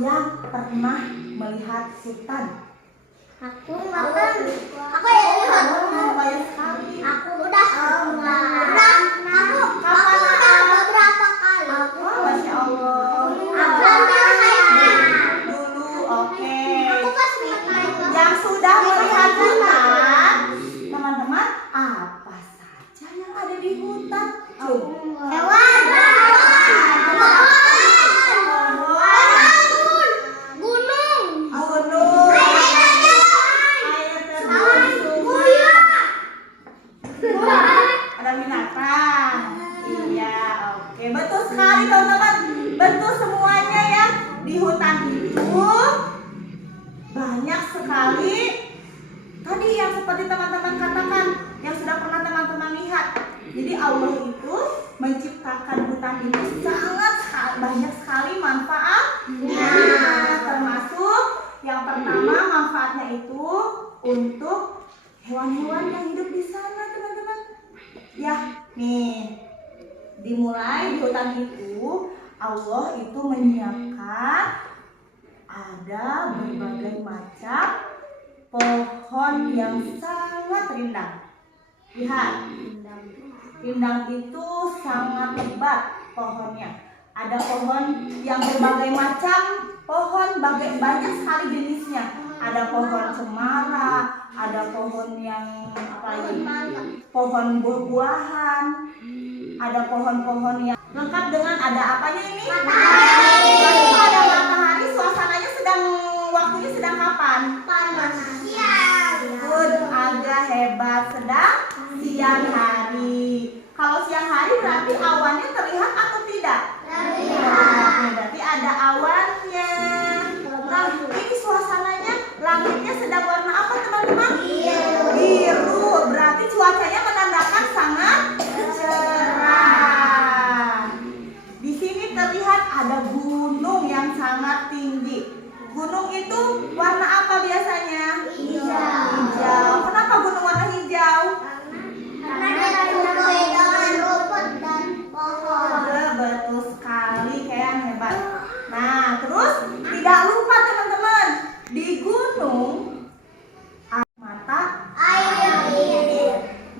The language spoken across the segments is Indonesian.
yang pernah melihat hutan? Aku makan. Aku ya lihat. Banyak sekali. Aku udah. Aku udah beberapa kali. Oh, Masya Allah. Dulu, oke. Aku pas lihat. Yang sudah melihat hutan, teman-teman, apa saja yang ada di hutan? Hewan. Ada binatang. Iya, oke. Betul sekali teman-teman. Betul semuanya ya. Di hutan itu banyak sekali. Tadi yang seperti teman-teman katakan, yang sudah pernah teman-teman lihat. Jadi Allah itu menciptakan hutan itu sangat banyak sekali manfaatnya. Termasuk yang pertama manfaatnya itu untuk hewan-hewan yang hidup di sana, teman-teman. Ya, nih. Dimulai di hutan itu, Allah itu menyiapkan ada berbagai macam pohon yang sangat rindang. Lihat, rindang itu sangat lebat pohonnya. Ada pohon yang berbagai macam pohon, banyak sekali jenisnya. Ada pohon cemara, ada pohon yang apa lagi? Pohon buah-buahan, ada pohon-pohon yang lengkap dengan ada apanya ini? Matahari. Lalu ada matahari, suasananya waktunya sedang kapan? Panas. Siang. Good, agak hebat, sedang siang hari. Kalau siang hari berarti awannya terlihat atau tidak? Terlihat. Berarti ada awannya. Nah, ini suasananya, langitnya sedang warna apa teman-teman? Biru. Berarti cuacanya menandakan sangat cerah. Di sini terlihat ada gunung yang sangat tinggi. Gunung itu warna apa biasanya? Hijau. Kenapa gunung warna hijau? Karena dipenuhi dengan rumput dan pohon. Betul sekali, kayak hebat. Nah, terus tidak lupa teman-teman, di gunung mata Air.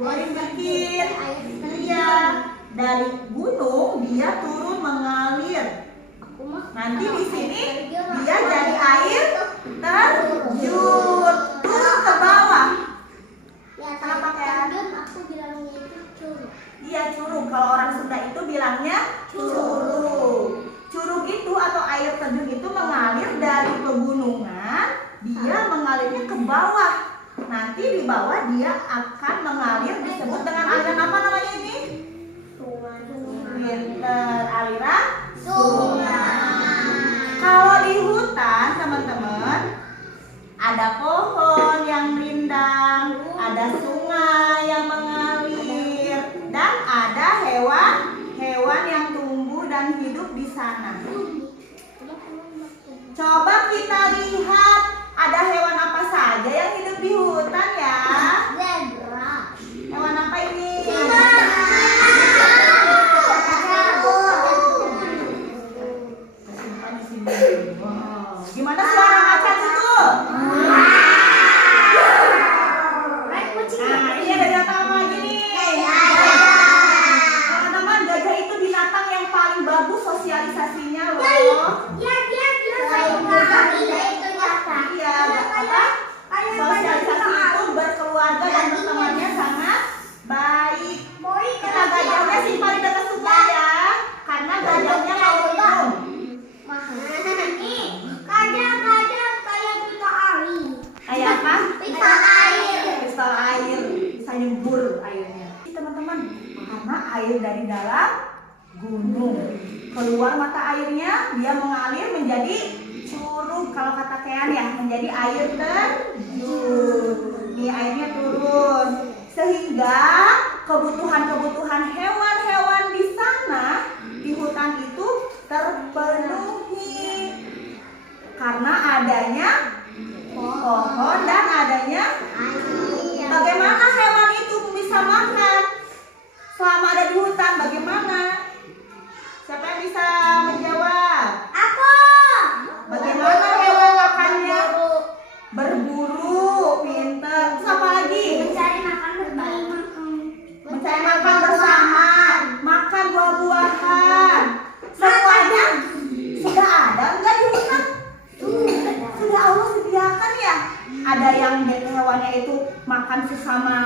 boleh bikin. Iya, dari gunung dia turun mengalir. Nanti di sini dia jadi air terjun turun ke bawah. Ya, Kenapa kayak? aku bilangnya itu curug. Iya, curug. Kalau orang Sunda itu bilangnya curug. Curug itu atau air terjun itu mengalir dari pegunungan, dia mengalirnya ke bawah. Nanti di bawah dia akan mengalir, disebut dengan aliran apa namanya ini? Pinter, aliran sungai. Kalau di hutan teman-teman, ada pohon yang rindang, ada sungai yang mengalir, dan ada hewan-hewan yang tumbuh dan hidup di sana. Coba kita lihat ada hewan apa saja yang hidup di hutan ya. Zebra. Hewan apa ini? Wow. Gimana suara macan itu? Nah, ini ada binatang apa lagi nih? Teman-teman, gajah itu binatang yang paling bagus sosialisasinya loh. Iya, apa? Sosialisasi itu berkeluarga dan bertemannya sangat baik. Kita gajahnya sih paling dekat suka ya, karena gajahnya mau minum. Kayak apa? Kristal air, bisa nyembur airnya. Teman-teman, karena air dari dalam gunung keluar mata airnya, dia mengalir menjadi curug. Kalau kata Kean ya, menjadi air terjun. Nih airnya turun, sehingga kebutuhan hewan-hewan di sana di hutan itu terpenuhi karena adanya pohon dan adanya air. Bagaimana hewan itu bisa makan selama ada di hutan? Bagaimana? Siapa yang bisa menjawab? Aku. Bagaimana? makan sesama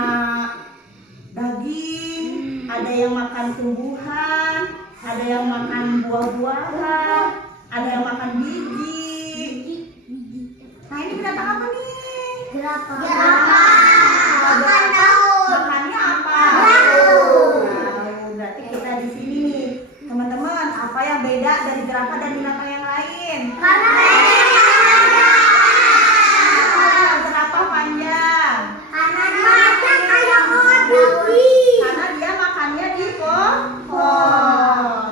daging, ada yang makan tumbuhan, ada yang makan buah-buahan, ada yang makan biji. Nah, ini binatang apa nih? Jerapah. Makan daun. Makannya apa? Daun. Berarti kita di sini nih, teman-teman, apa yang beda dari jerapah dan binatang yang lain? Karena Jerapah panjang. dia makan kayak biji. Karena dia makannya di pohon.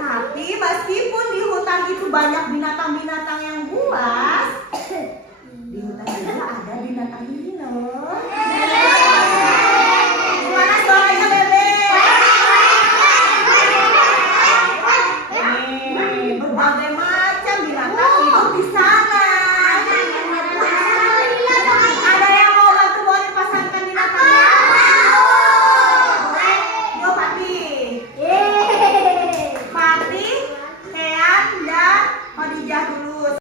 Tapi meskipun di hutan itu banyak binatang-binatang yang buas, di hutan juga ada binatang ini loh. Gimana suaranya Bebe? Nih, berbagai macam binatang hidup di sana. Ada yang mau bantu bawa dipasangkan binatangnya? Yo Pati, Hean, dan Khadijah dulu.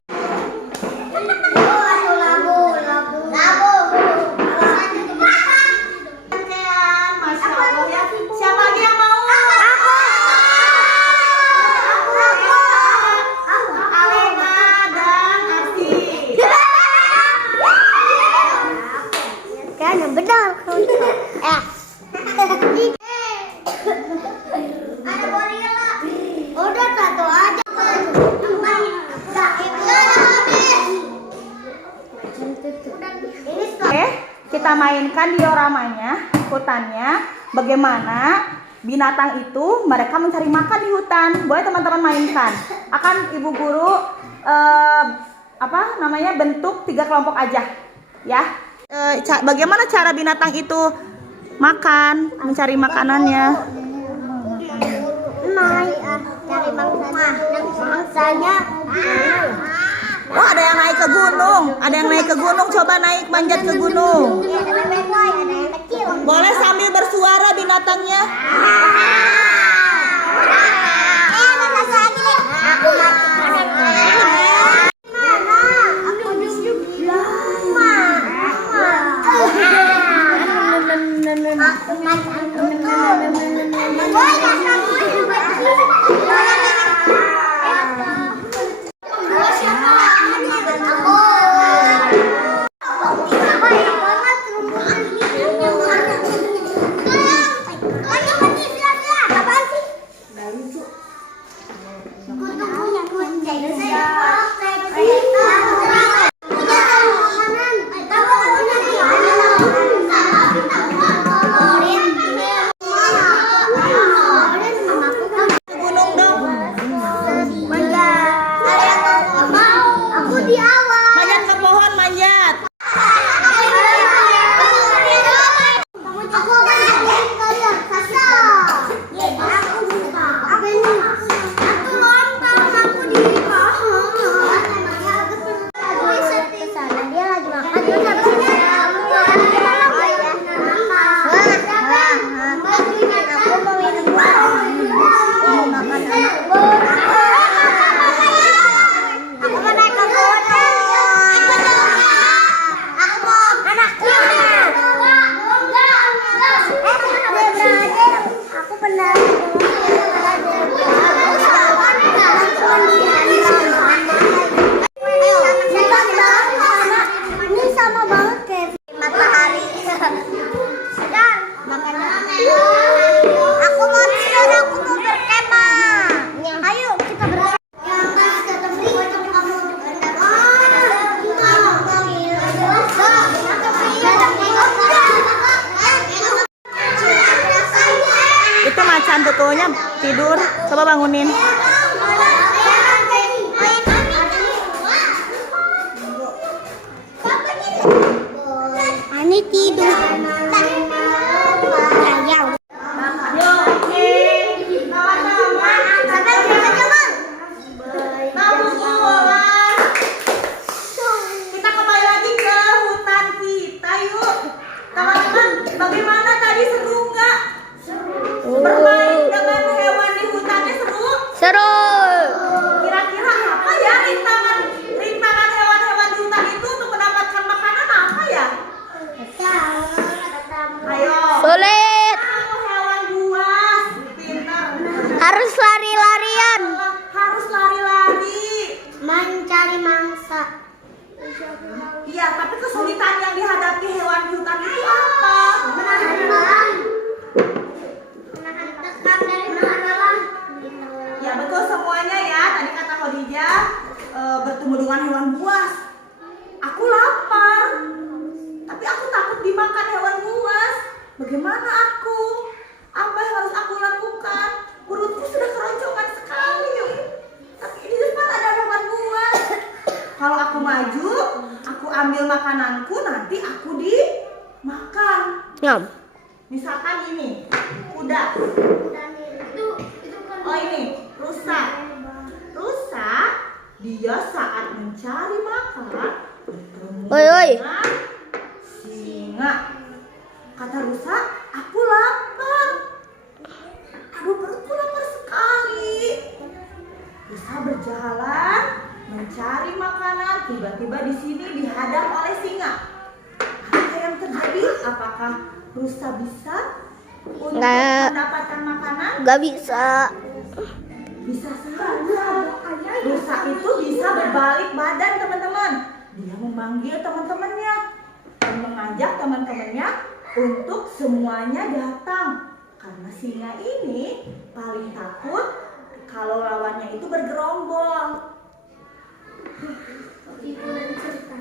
Hean, Masya Allah ya. Siapa lagi yang mau? Alena dan Arti. Kan benar. Ada gorila. Udah satu aja. Oke, kita mainkan dioramanya, hutannya, bagaimana binatang itu mereka mencari makan di hutan. Boleh teman-teman mainkan. Akan ibu guru bentuk 3 kelompok aja, ya. Bagaimana cara binatang itu makan, mencari makanannya? Cari mangsanya. Oh, ada yang naik ke gunung. Ada yang naik ke gunung, coba naik manjat ke gunung. Ada yang kecil. Boleh sambil bersuara binatangnya. Aku di awal. Manjat ke pohon, manjat. Aku akan jadi kalian aku suka. Apa ini? Aku lontong, aku di pohon. Kesana dia lagi makan. Aku mau minum mau makan. Aku mau naik ke gunung. Aku mau anaknya. Aku pernah. Ini sama banget kayak matahari. Dan makanan. Aku mau tidur, aku mau berkemah. Ayo kita berkemah. Itu macan tutunya tidur. Coba bangunin. Ani tidur. Sayang. Yo, oke. Teman-teman, kita kembali lagi ke hutan kita yuk. Teman-teman, bagaimana tadi, seru nggak? Bermain dengan hewan di hutannya seru? Seru. Kira-kira apa ya rintangan hewan-hewan di hutan ketemu dengan hewan buas. Aku lapar, tapi aku takut dimakan hewan buas. Bagaimana aku? Apa yang harus aku lakukan? Perutku sudah keroncongan sekali. Tapi di depan ada hewan buas. Kalau aku maju, aku ambil makananku, nanti aku dimakan. Nyam. Misalkan ini, kuda. Oh ini, rusa. Rusa, dia saat mencari makan bertemu Oi. dengan singa. Kata rusa, aku lapar. Aduh, perutku lapar sekali. Rusa berjalan mencari makanan. Tiba-tiba di sini dihadang oleh singa. Apa yang terjadi? Apakah rusa bisa untuk mendapatkan makanan? Gak bisa. Bisa saja. Rusa itu bisa berbalik badan, teman-teman. Dia memanggil teman-temannya dan mengajak teman-temannya untuk semuanya datang. Karena singa ini paling takut kalau lawannya itu bergerombol.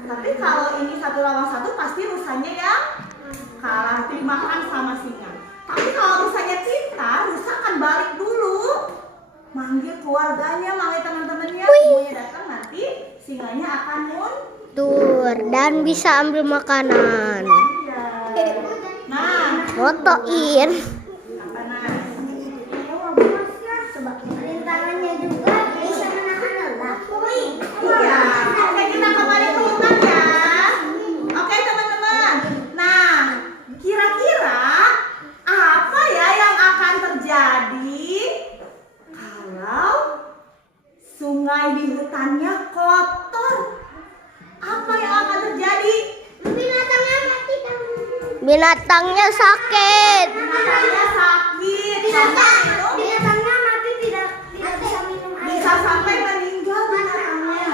Tapi kalau ini satu lawan satu, pasti rusanya yang kalah, dimakan sama singa. Tapi kalau rusanya pintar, rusa akan balik dulu, manggil keluarganya, manggil teman-temannya, semuanya datang, nanti singanya akan Tur dan bisa ambil makanan. Iya. Nah, Fotoin. apa nah? Rintangannya juga bisa menahan lelah. Iya. Oke, kita kembali ke hutan ya. Oke, teman-teman. Nah, kira-kira apa ya yang akan terjadi kalau sungai di hutannya kotor? Apa yang akan terjadi? Binatangnya sakit. Binatangnya sakit. Binatangnya mati tidak bisa minum air. Bisa sampai meninggal binatangnya.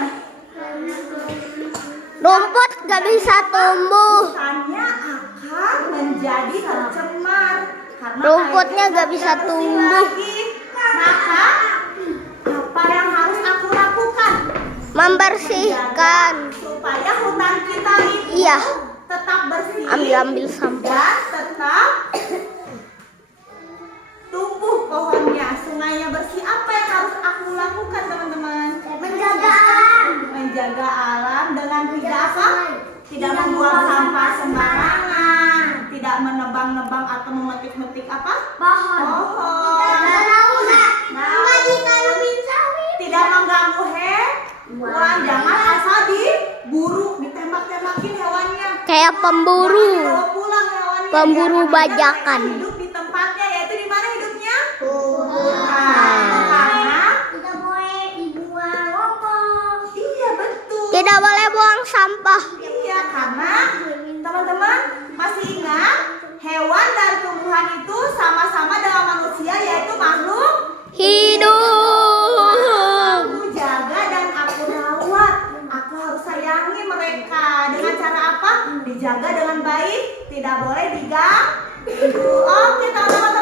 Rumput gak bisa tumbuh. Hutannya akan menjadi tercemar karena Rumputnya airnya gak bisa tidak bersih tumbuh. lagi. Maka apa yang harus aku lakukan? Membersihkan. Supaya hutan kita itu Iya. tetap bersih Ambil sampah. dan tetap tumbuh pohonnya, sungainya bersih. Apa yang harus aku lakukan, teman-teman? Menjaga alam. Menjaga alam dengan tidak apa? Tidak membuang sampah sembarangan, tidak menebang-nebang atau memetik-metik apa? Pohon. Tidak mengganggu hewan, jangan asal diburu, ditembak-tembakin hewannya. Kayak pemburu. Jangan dibawa pulang hewannya. Pemburu Biarkan aja bajakan. mereka hidup di tempatnya, yaitu di mana hidupnya? Hutan. Karena Tidak boleh dibuang rokok. iya betul. Tidak boleh buang sampah. Iya, karena teman-teman masih ingat hewan dan tumbuhan itu sama-sama dengan manusia, yaitu makhluk Hidup. aku jaga dan aku rawat. Aku harus sayangi mereka. Dengan cara apa? Dijaga dengan baik, tidak boleh diganggu. Oke, teman-teman.